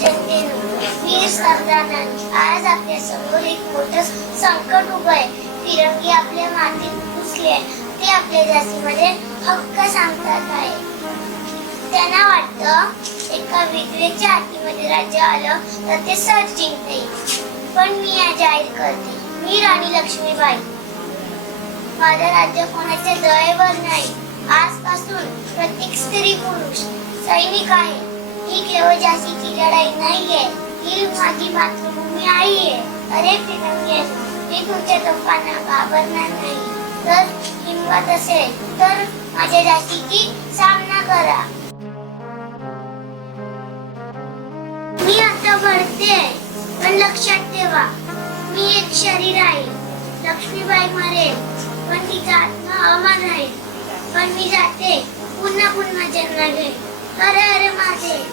जनतेनो, वीर सरदारांनो, आज आपल्या समोर एक मोठं संकट उभं आहे. फिरंगी आपल्या मातीत घुसले, ते आपल्या जातीमध्ये हक्क सांगतात आहे. त्यांना वाटतं एका विधवेच्या हातीमध्ये राज्य आलं तर ते सहज जिंकता येईल. पण मी आज जाहीर करते, मी राणी लक्ष्मीबाई. माझं राज्य कोणाच्या दयेवर नाही. आजपासून प्रत्येक स्त्री पुरुष सैनिक आहे. ही केवळ झाशीची लढाई नाहीये, ही माझी मातृभूमी आई आहे. अरे फिरंगी, मी तुमच्या तोफांना घाबरणार नाही. जर हिंमत असेल तर माझ्या झाशीची सामना करा. मी आता घडते, पण लक्षात ठेवा, मी एक शरीर आहे. लक्ष्मीबाई मरेल, पण तिचा आत्मा अमर राहील. पण मी जाते, पुन्हा पुन्हा जन्म घेईल. अरे अरे माझे